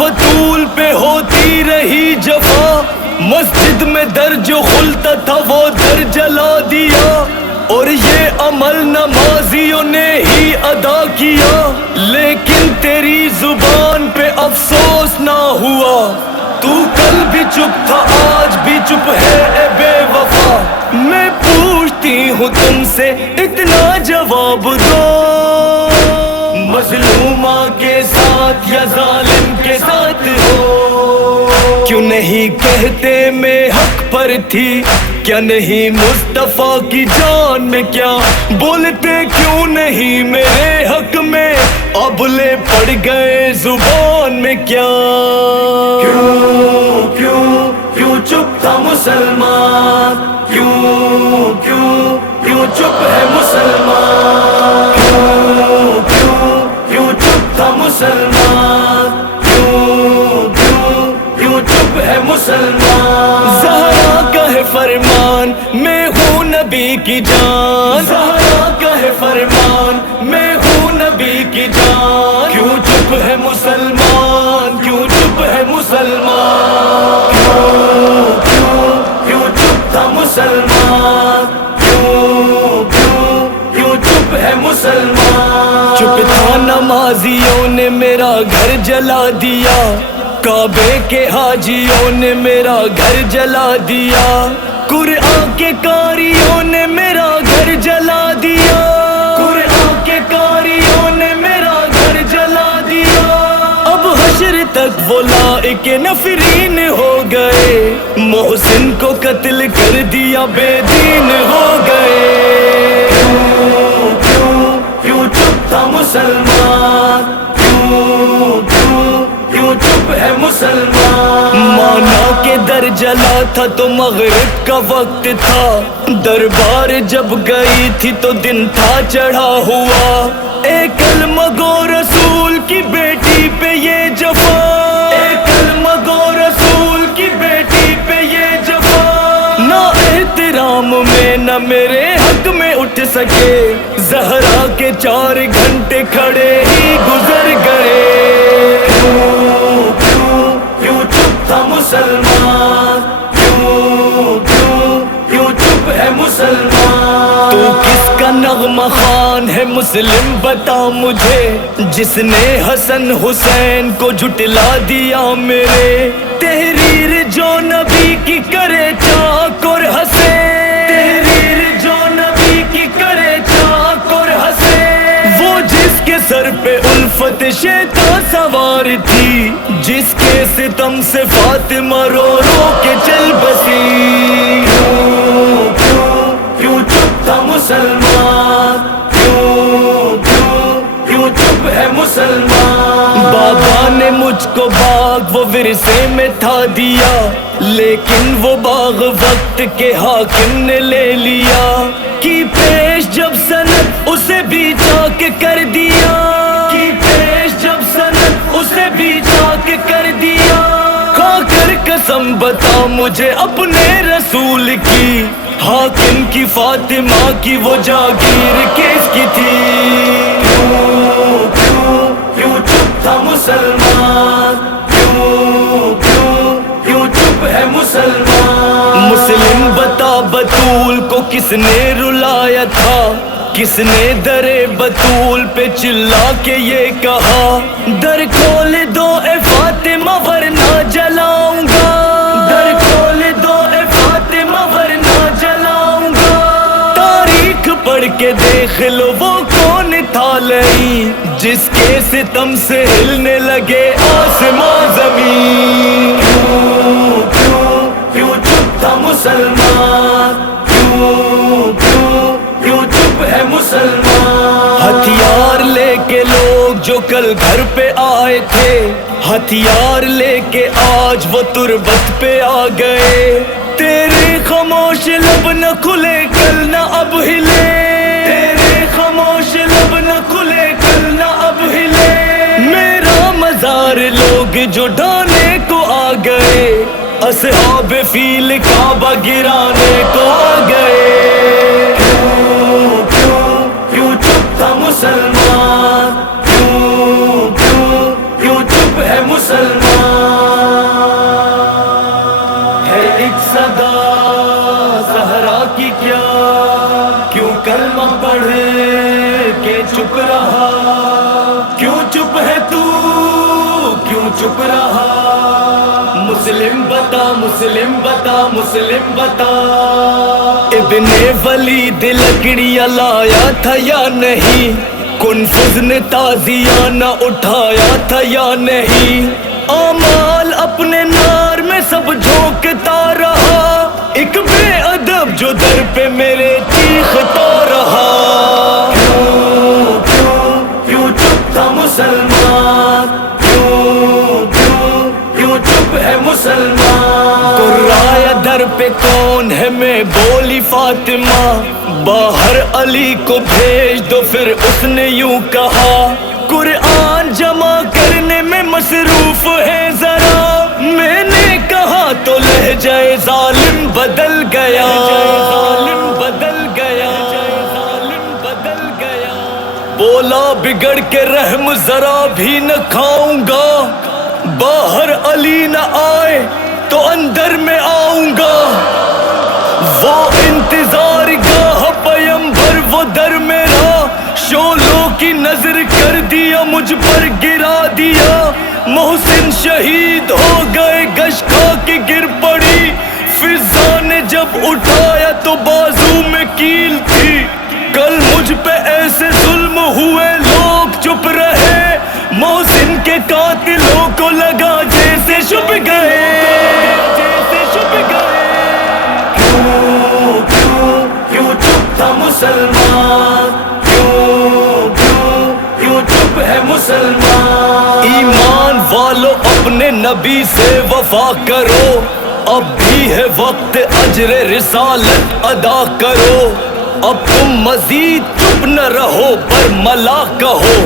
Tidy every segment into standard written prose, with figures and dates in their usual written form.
بطول پہ ہوتی رہی جفا، مسجد میں در جو خلتا تھا وہ در جلا دیا، اور یہ عمل نمازیوں نے ہی ادا کیا، لیکن تیری زبان پہ افسوس نہ ہوا، تو کل بھی چپ تھا آج بھی چپ ہے اے بے وفا، میں پوچھتی ہوں تم سے اتنا جواب دو، مظلومہ کے ساتھ یا ظالم کے ساتھ ہو، کیوں نہیں کہتے میں حق پر تھی، کیا نہیں مصطفیٰ کی جان میں، کیا بولتے کیوں نہیں میرے حق میں، ابلے پڑ گئے زبان میں، کیا کیوں کیوں کیوں چپ تھا مسلمان، کیوں کیوں کیوں چپ ہے مسلمان، کیوں کیوں کیوں چپ تھا مسلمان، کیوں کیوں کیوں چپ ہے مسلمان، زہرا کا ہے فرمان میں ہوں نبی کی جان، زہرا کا ہے فرمان میں ہوں نبی کی جان، کیوں چپ ہے مسلمان، کیوں چپ ہے مسلمان، کیوں کیوں کیوں چپ تھا مسلمان، کیوں کیوں کیوں چپ ہے مسلمان، چپ تھا نمازیوں نے میرا گھر جلا دیا، کعبے کے حاجیوں نے میرا گھر جلا دیا، قرآن کے قاریوں نے میرا گھر جلا دیا، قرآن کے قاریوں نے میرا گھر جلا دیا، اب حشر تک وہ لائق نفرین ہو گئے، محسن کو قتل کر دیا بے دین ہو گئے، کیوں کیوں کیوں چپ تھا مسلمان، کیوں کیوں کیوں چپ ہے مسلمان، مانا کہ در جلا تھا تو مغرب کا وقت تھا، دربار جب گئی تھی تو دن تھا چڑھا ہوا، ایک کلمہ گو رسول کی بیٹی پہ یہ جفا، ایک کلمہ گو رسول کی بیٹی پہ یہ جفا، نہ احترام میں نہ میرے حق میں اٹھ سکے، زہرا کے 4 گھنٹے کھڑے ہی گزر گئے، کیوں کیوں کیوں چپ تھا مسلمان، کیوں کیوں کیوں چپ ہے مسلمان، تو کس کا نغمہ خوان ہے مسلم بتا مجھے، جس نے حسن حسین کو جھٹلا دیا میرے، تحریر جو نبی کی کرے چاک اور ہنسے، تحریر جو نبی کی کرے چاک اور ہنسے، وہ جس کے سر پہ الفت شیطان سوار تھی، جس کے ستم سے فاطمہ رو رو کے چل بسی، کیوں کیوں کیوں چپ تھا مسلمان، کیوں کیوں کیوں چپ ہے مسلمان، بابا نے مجھ کو باغ وہ ورثے میں تھا دیا، لیکن وہ باغ وقت کے حاکم نے لے لیا، کی پیش جب سند اسے بھی چاک کر دیا، کی پیش جب سند اسے بھی چاک کر دیا، کھا کر قسم بتا مجھے اپنے رسول کی، حاکم کی فاطمہ کی وہ جاگیر کس کی تھی، کیوں کیوں کیوں چپ تھا مسلمان، کیوں کیوں کیوں چپ ہے مسلمان، مسلم بتا بطول کو کس نے رلایا تھا، کس نے در بطول پہ چلا کے یہ کہا، در کھول دو اے فاطمہ ورنہ جلاؤں گا، در کھول دو اے فاطمہ ورنہ جلاؤں گا، تاریخ پڑھ کے دیکھ لو وہ کون تھا لئی، جس کے ستم سے ہلنے لگے آسمان زمین، کیوں کیوں کیوں چپ تھا مسلمان، کیوں کیوں کیوں چپ ہے مسلمان، ہتھیار لے کے لوگ جو کل گھر پہ آئے تھے، ہتھیار لے کے آج وہ تربت پہ آ گئے، تیرے خاموش لب نہ کھلے کل نہ اب ہلے، تیرے خاموش لب نہ کھلے کل نہ اب ہلے، میرا مزار لوگ جو ڈھانے کو آ گئے، اصحاب فیل کعبہ گرانے کو آ گئے، کیوں کیوں کیوں چپ تھا مسلمان، کیوں کیوں کیوں چپ ہے مسلمان، کی کیا، کیوں کلمہ پڑھ کے چپ رہا، کیوں چپ ہے تو، کیوں چپ رہا؟ مسلم بتا، مسلم بتا، مسلم بتا، ابن ولید لکڑیاں لایا تھا یا نہیں؟ کنفذ نے تازیانہ اٹھایا تھا یا نہیں؟ اعمال اپنے نار میں سب جھونکتا رہا، ایک بے ادب جو در پہ میرے چیختا رہا۔ کیوں کیوں کیوں چپ تھا مسلمان، کیوں کیوں کیوں چپ ہے مسلمان؟ قرائے در پہ کون ہے میں بولی فاطمہ، باہر علی کو بھیج دو، پھر اس نے یوں کہا، قرآن جمع کرنے میں مصروف ہے ذرا، میں نے کہا تو لہجہ ظالم بدل گیا، ظالم بدل گیا، ظالم بدل گیا۔ بولا بگڑ کے رحم ذرا بھی نہ کھاؤں گا، باہر علی نہ آئے تو اندر میں آؤں گا، وہ انتظار گاہ پیمبر وہ در میرا، شولوں کی نظر کر دیا مجھ پر گرا دیا، محسن شہید ہو گئے گش کھا کے گر پڑی، فضا نے جب اٹھایا تو بازو میں کیل تھی، کل مجھ پہ ایسے ظلم ہوئے لوگ چپ رہے، محسن کے قاتلوں کو لگا جیسے چھپ گئے، جیسے چھپ گئے۔ کیوں کیوں کیوں چپ تھا مسلمان، کیوں کیوں کیوں چپ ہے مسلمان؟ ایمان والو اپنے نبی سے وفا کرو، اب بھی ہے وقت اجر رسالت ادا کرو، اب تم مزید چپ نہ رہو برملا کہو،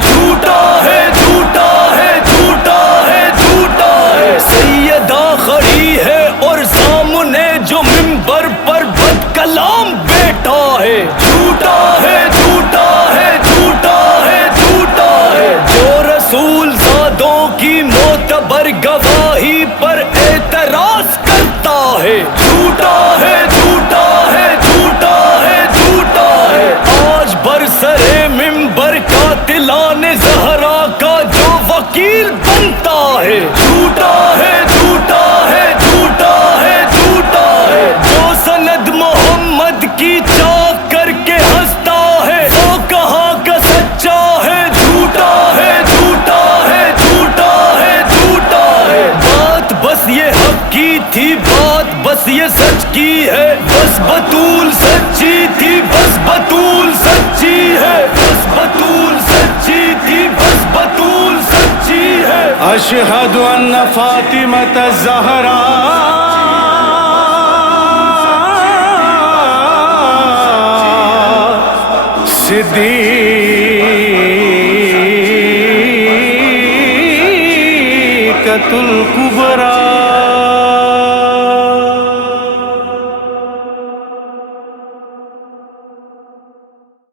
جھوٹا ہے جھوٹا ہے جھوٹا ہے جھوٹا ہے، سیدہ کھڑی ہے اور سامنے جو منبر پر بد کلام بیٹھا ہے، جھوٹا ہے جھوٹا ہے جھوٹا ہے جھوٹا ہے، جو رسول زادوں کی معتبر گواہی پر اعتراض کرتا ہے، جھوٹا ہے جھوٹا ہے جھوٹا ہے جھوٹا ہے، آج برسرے منبر قاتلان زہرا کا جو وکیل بنتا ہے، جھوٹا ہے جھوٹا ہے جھوٹا ہے جھوٹا ہے، جو سند محمد کی چاک کر کے ہنستا ہے، وہ کہاں کا سچا ہے، جھوٹا ہے جھوٹا ہے جھوٹا ہے جھوٹا ہے، بات بس یہ حق کی تھی، بات بس یہ سچ کی ہے، بس بطول سچی تھی، بس بطول سچی ہے، بس بطول سچی تھی، بس بطول سچی ہے۔ اشہد ان فاطمۃ الزہراء صدیقۃ الکبریٰ